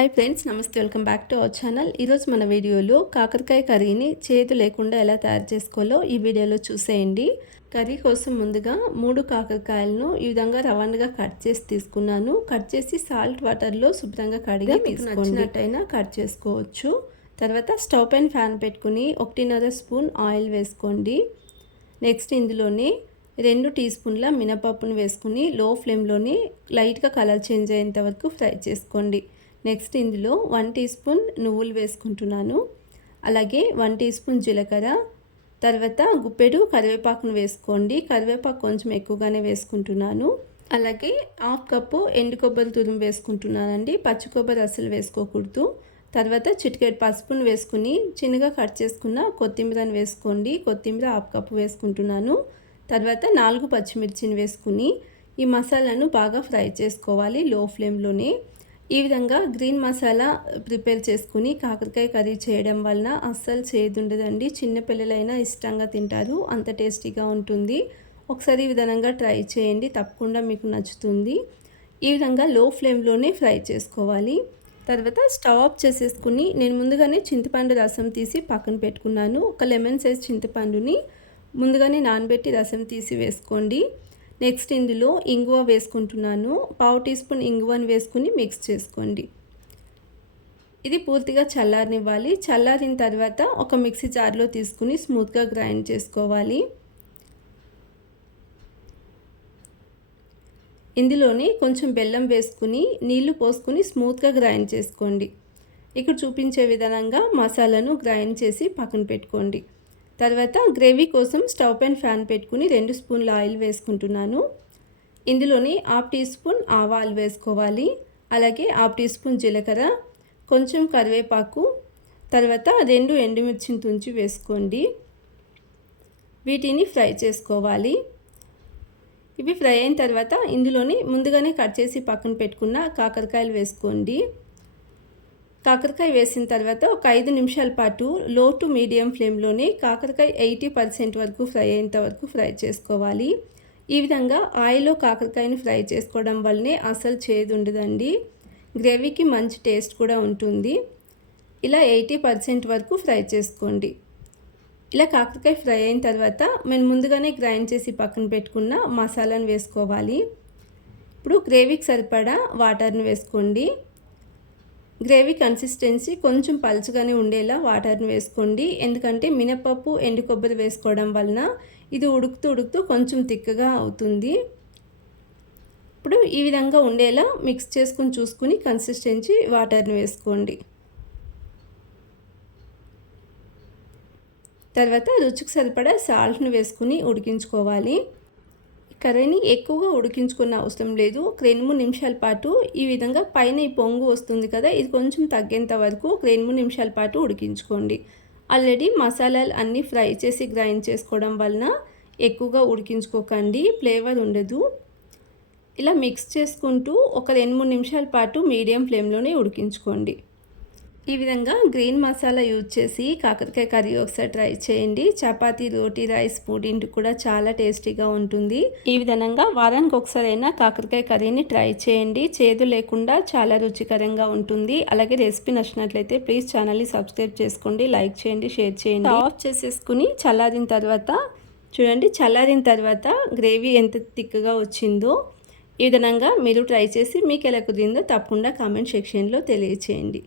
Hi friends, నమస్తే. Welcome back to our channel. ఈరోజు మన వీడియోలో కాకరకాయ కర్రీని చేదు లేకుండా ఎలా తయారు చేసుకోవాలో ఈ వీడియోలో చూసేయండి. కర్రీ కోసం ముందుగా 3 కాకరకాయలను ఈ విధంగా రౌండ్గా కట్ చేసి తీసుకున్నాను. కట్ చేసి సాల్ట్ వాటర్లో శుభ్రంగా కడిగి మీకు నచ్చినట్టయినా కట్ చేసుకోవచ్చు. తర్వాత స్టవ్ పైన ఫ్యాన్ పెట్టుకుని 1.5 స్పూన్ ఆయిల్ వేసుకోండి. నెక్స్ట్ ఇందులోనే 2 టీ స్పూన్ల మినపప్పును వేసుకుని లో ఫ్లేమ్లోని లైట్గా కలర్ చేంజ్ అయ్యేంత వరకు ఫ్రై చేసుకోండి. నెక్స్ట్ ఇందులో 1 టీ స్పూన్ నువ్వులు వేసుకుంటున్నాను. అలాగే 1 టీ స్పూన్ జీలకర్ర, తర్వాత గుప్పెడు కరివేపాకును వేసుకోండి. కరివేపాకు కొంచెం ఎక్కువగానే వేసుకుంటున్నాను. అలాగే 1/2 కప్పు ఎండు కొబ్బరి తురుము వేసుకుంటున్నానండి. పచ్చి కొబ్బరి అసలు వేసుకోకూడదు. తర్వాత చిటికెడు పసుపును వేసుకుని చిన్నగా కట్ చేసుకున్న కొత్తిమీరను వేసుకోండి. కొత్తిమీర 1/2 కప్పు వేసుకుంటున్నాను. తర్వాత 4 పచ్చిమిర్చిని వేసుకుని ఈ మసాలాను బాగా ఫ్రై చేసుకోవాలి లో ఫ్లేమ్లోనే. ఈ విధంగా గ్రీన్ మసాలా ప్రిపేర్ చేసుకుని కాకరకాయ కర్రీ చేయడం వలన అస్సలు చేదుండదండి. చిన్నపిల్లలైనా ఇష్టంగా తింటారు, అంత టేస్టీగా ఉంటుంది. ఒకసారి ఈ విధంగా ట్రై చేయండి, తప్పకుండా మీకు నచ్చుతుంది. ఈ విధంగా లో ఫ్లేమ్లోనే ఫ్రై చేసుకోవాలి. తర్వాత స్టవ్ ఆఫ్ చేసేసుకుని నేను ముందుగానే చింతపండు రసం తీసి పక్కన పెట్టుకున్నాను. ఒక లెమన్ సైజ్ చింతపండుని ముందుగానే నానబెట్టి రసం తీసి వేసుకోండి. నెక్స్ట్ ఇందులో ఇంగువ వేసుకుంటున్నాను. 1/2 టీ స్పూన్ ఇంగువను వేసుకుని మిక్స్ చేసుకోండి. ఇది పూర్తిగా చల్లారనివ్వాలి. చల్లారిన తర్వాత ఒక మిక్సీ జార్లో తీసుకుని స్మూత్గా గ్రైండ్ చేసుకోవాలి. ఇందులోని కొంచెం బెల్లం వేసుకుని నీళ్లు పోసుకుని స్మూత్గా గ్రైండ్ చేసుకోండి. ఇక్కడ చూపించే విధంగా మసాలాను గ్రైండ్ చేసి పక్కన పెట్టుకోండి. తర్వాత గ్రేవీ కోసం స్టవ్ పైన ఫ్యాన్ పెట్టుకుని 2 స్పూన్ల ఆయిల్ వేసుకుంటున్నాను. ఇందులోని 1/2 టీ స్పూన్ ఆవాలు వేసుకోవాలి. అలాగే 1/2 టీ స్పూన్ జీలకర్ర, కొంచెం కరివేపాకు, తర్వాత 2 ఎండుమిర్చిని తుంచి వేసుకోండి. వీటిని ఫ్రై చేసుకోవాలి. ఇవి ఫ్రై అయిన తర్వాత ఇందులోని ముందుగానే కట్ చేసి పక్కన పెట్టుకున్న కాకరకాయలు వేసుకోండి. కాకరకాయ వేసిన తర్వాత ఒక 5 నిమిషాల పాటు లో టు మీడియం ఫ్లేమ్లోనే కాకరకాయ 80% వరకు ఫ్రై అయ్యేంత వరకు ఫ్రై చేసుకోవాలి. ఈ విధంగా ఆయిల్లో కాకరకాయని ఫ్రై చేసుకోవడం వల్లనే అసలు చేదు ఉండదండి. గ్రేవీకి మంచి టేస్ట్ కూడా ఉంటుంది. ఇలా 80% వరకు ఫ్రై చేసుకోండి. ఇలా కాకరకాయ ఫ్రై అయిన తర్వాత మేము ముందుగానే గ్రైండ్ చేసి పక్కన పెట్టుకున్న మసాలాను వేసుకోవాలి. ఇప్పుడు గ్రేవీకి సరిపడా వాటర్ని వేసుకోండి. గ్రేవీ కన్సిస్టెన్సీ కొంచెం పలుచగానే ఉండేలా వాటర్ని వేసుకోండి. ఎందుకంటే మినపప్పు ఎండు కొబ్బరి వేసుకోవడం వలన ఇది ఉడుకుతూ కొంచెం తిక్కగా అవుతుంది. ఇప్పుడు ఈ విధంగా ఉండేలా మిక్స్ చేసుకుని చూసుకుని కన్సిస్టెన్సీ వాటర్ని వేసుకోండి. తర్వాత రుచికి సరిపడా సాల్ట్ని వేసుకుని ఉడికించుకోవాలి. కర్రీని ఎక్కువగా ఉడికించుకున్న అవసరం లేదు. 2-3 నిమిషాల పాటు ఈ విధంగా పైన ఈ పొంగు వస్తుంది కదా, ఇది కొంచెం తగ్గేంత వరకు 2-3 నిమిషాల పాటు ఉడికించుకోండి. ఆల్రెడీ మసాలాలు అన్నీ ఫ్రై చేసి గ్రైండ్ చేసుకోవడం వలన ఎక్కువగా ఉడికించుకోకండి, ఫ్లేవర్ ఉండదు. ఇలా మిక్స్ చేసుకుంటూ ఒక 2-3 నిమిషాల పాటు మీడియం ఫ్లేమ్లోనే ఉడికించుకోండి. ఈ విధంగా గ్రీన్ మసాలా యూజ్ చేసి కాకరకాయ కర్రీ ఒకసారి ట్రై చేయండి. చపాతీ, రోటీ, రైస్, పుడింటి కూడా చాలా టేస్టీగా ఉంటుంది. ఈ విధంగా వారానికి ఒకసారైనా కాకరకాయ కర్రీని ట్రై చేయండి. చేదు లేకుండా చాలా రుచికరంగా ఉంటుంది. అలాగే రెసిపీ నచ్చినట్లయితే ప్లీజ్ ఛానల్ని సబ్స్క్రైబ్ చేసుకోండి, లైక్ చేయండి, షేర్ చేయండి. ఆఫ్ చేసేసుకుని చల్లారిన తర్వాత చూడండి, చల్లారిన తర్వాత గ్రేవీ ఎంత థిక్గా వచ్చిందో. ఈ విధంగా మీరు ట్రై చేసి మీకు ఎలా కుదిరిందో తప్పకుండా కామెంట్ సెక్షన్లో తెలియచేయండి.